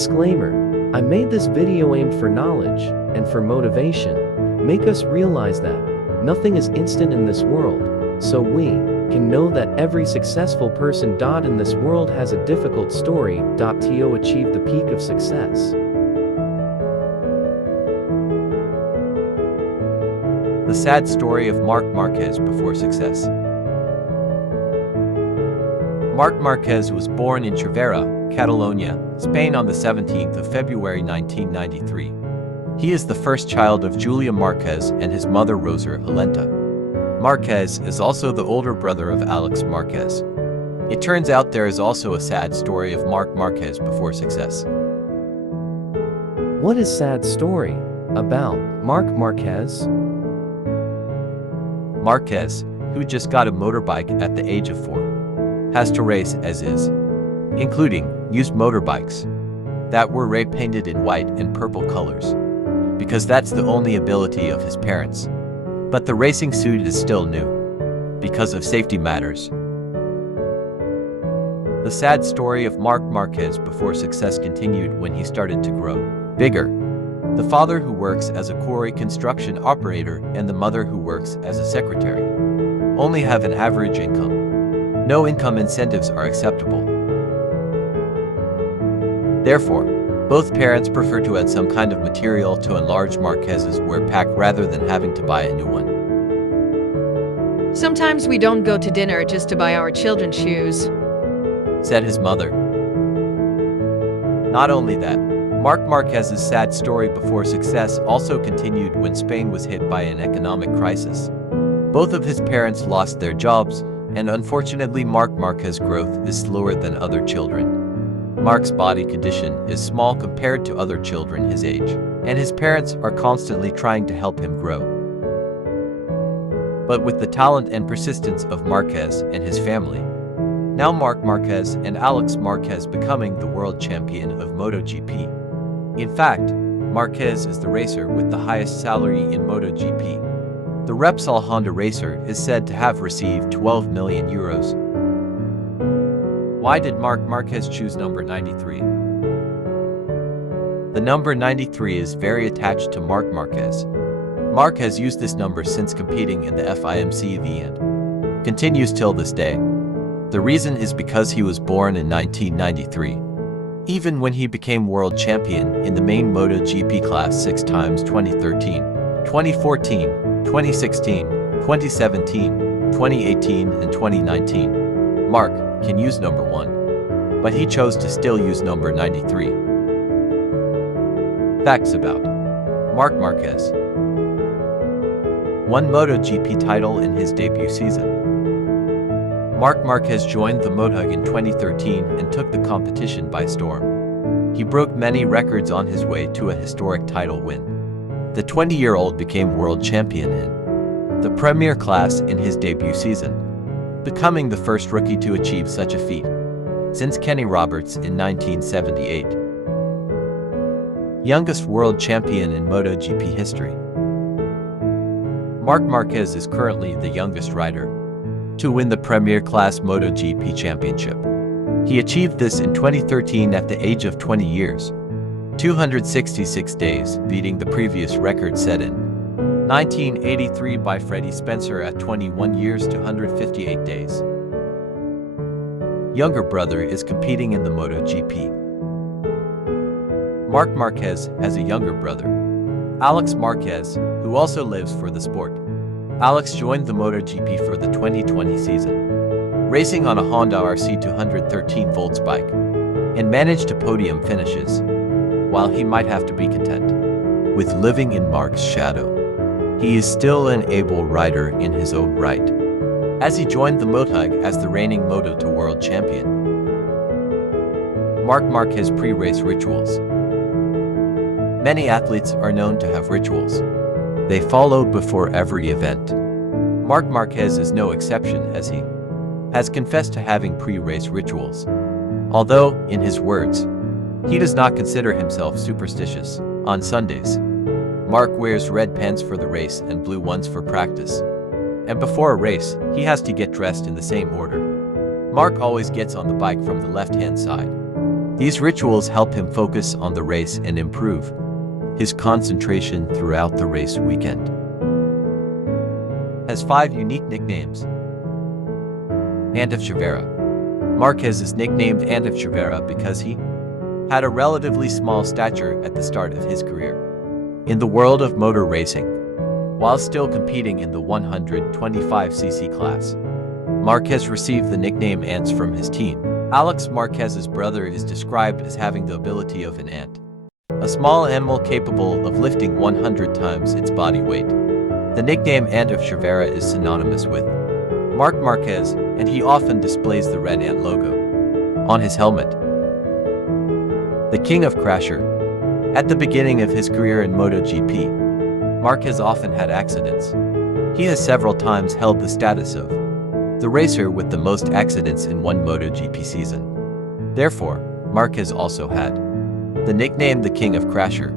Disclaimer: I made this video aimed for knowledge and for motivation, make us realize that nothing is instant in this world, so we can know that every successful person in this world has a difficult story to achieve the peak of success. The sad story of Marc Márquez before success. Marc Márquez was born in Cervera, Catalonia, Spain on the 17th of February 1993. He is the first child of Julia Márquez and his mother Rosa Alentà. Márquez is also the older brother of Alex Márquez. It turns out there is also a sad story of Marc Márquez before success. What is sad story about Marc Márquez? Márquez, who just got a motorbike at the age of 4, has to race as is, including used motorbikes that were painted in white and purple colors, because that's the only ability of his parents. But the racing suit is still new, because of safety matters. The sad story of Marc Márquez before success continued when he started to grow bigger. The father who works as a quarry construction operator and the mother who works as a secretary only have an average income. No income incentives are acceptable. Therefore, both parents prefer to add some kind of material to enlarge Márquez's wear pack rather than having to buy a new one. Sometimes we don't go to dinner just to buy our children shoes, said his mother. Not only that, Marc Márquez's sad story before success also continued when Spain was hit by an economic crisis. Both of his parents lost their jobs, and unfortunately Marc Márquez's growth is slower than other children. Marc's body condition is small compared to other children his age, and his parents are constantly trying to help him grow. But with the talent and persistence of Márquez and his family, now Marc Márquez and Alex Márquez becoming the world champion of MotoGP. In fact, Márquez is the racer with the highest salary in MotoGP. The Repsol Honda racer is said to have received 12 million euros. Why did Marc Márquez choose number 93? The number 93 is very attached to Marc Márquez. Marc has used this number since competing in the FIMC and continues till this day. The reason is because he was born in 1993. Even when he became world champion in the main MotoGP class 6 times 2013, 2014, 2016, 2017, 2018 and 2019, Marc can use number 1, but he chose to still use number 93. Facts about Marc Márquez. Won MotoGP title in his debut season. Marc Márquez joined the MotoGP in 2013 and took the competition by storm. He broke many records on his way to a historic title win. The 20-year-old became world champion in the Premier class in his debut season, becoming the first rookie to achieve such a feat since Kenny Roberts in 1978. Youngest world champion in MotoGP history. Marc Márquez is currently the youngest rider to win the Premier Class MotoGP Championship. He achieved this in 2013 at the age of 20 years, 266 days, beating the previous record set in 1983 by Freddie Spencer at 21 years to 158 days. Younger brother is competing in the MotoGP. Marc Márquez has a younger brother, Alex Márquez, who also lives for the sport. Alex joined the MotoGP for the 2020 season, racing on a Honda RC 213 volts bike, and managed to podium finishes. While he might have to be content with living in Marc's shadow, he is still an able rider in his own right, as he joined the MotoGP as the reigning Moto2 world champion. Marc Márquez pre-race rituals. Many athletes are known to have rituals they follow before every event. Marc Márquez is no exception, as he has confessed to having pre-race rituals. Although, in his words, he does not consider himself superstitious. On Sundays, Marc wears red pants for the race and blue ones for practice. And before a race, he has to get dressed in the same order. Marc always gets on the bike from the left-hand side. These rituals help him focus on the race and improve his concentration throughout the race weekend. Has 5 unique nicknames. Ant of Cervera. Marquez is nicknamed Ant of Cervera because he had a relatively small stature at the start of his career in the world of motor racing. While still competing in the 125cc class, Marquez received the nickname Ants from his team. Alex Marquez's brother is described as having the ability of an ant, a small animal capable of lifting 100 times its body weight. The nickname Ant of Cervera is synonymous with Marc Márquez, and he often displays the red ant logo on his helmet. The King of Crasher. At the beginning of his career in MotoGP, Marquez often had accidents. He has several times held the status of the racer with the most accidents in one MotoGP season. Therefore, Marquez also had the nickname the King of Crasher.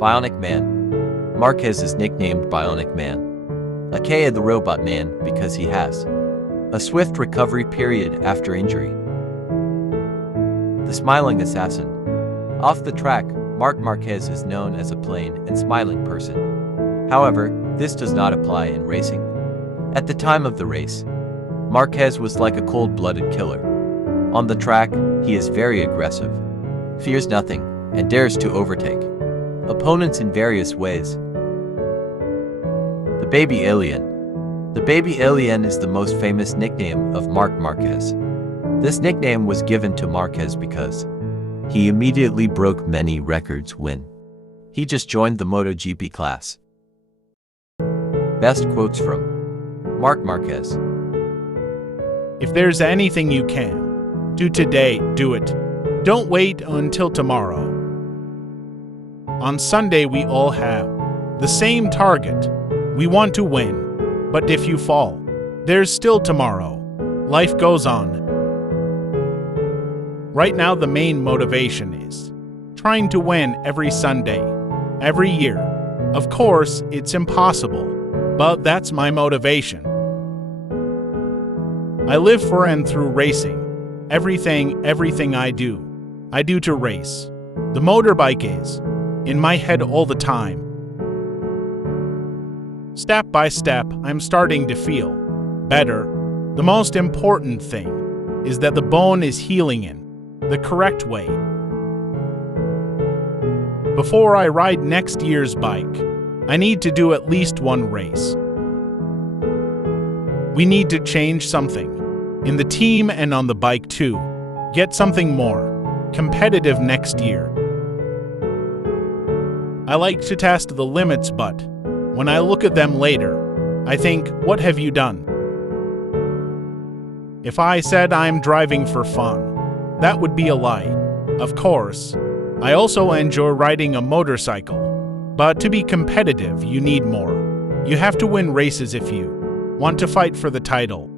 Bionic Man. Marquez is nicknamed Bionic Man, aka the Robot Man, because he has a swift recovery period after injury. The Smiling Assassin. Off the track, Marc Márquez is known as a plain and smiling person. However, this does not apply in racing. At the time of the race, Marquez was like a cold-blooded killer. On the track, he is very aggressive, fears nothing, and dares to overtake opponents in various ways. The Baby Alien. The Baby Alien is the most famous nickname of Marc Márquez. This nickname was given to Marquez because he immediately broke many records when he just joined the MotoGP class. Best quotes from Marc Márquez. If there's anything you can do today, do it. Don't wait until tomorrow. On Sunday, we all have the same target. We want to win. But if you fall, there's still tomorrow. Life goes on. Right now, the main motivation is trying to win every Sunday, every year. Of course, it's impossible, but that's my motivation. I live for and through racing. Everything I do to race. The motorbike is in my head all the time. Step by step, I'm starting to feel better. The most important thing is that the bone is healing in the correct way. Before I ride next year's bike, I need to do at least one race. We need to change something in the team and on the bike too. Get something more competitive next year. I like to test the limits, but when I look at them later, I think, what have you done? If I said I'm driving for fun, that would be a lie. Of course, I also enjoy riding a motorcycle, but to be competitive, you need more. You have to win races if you want to fight for the title.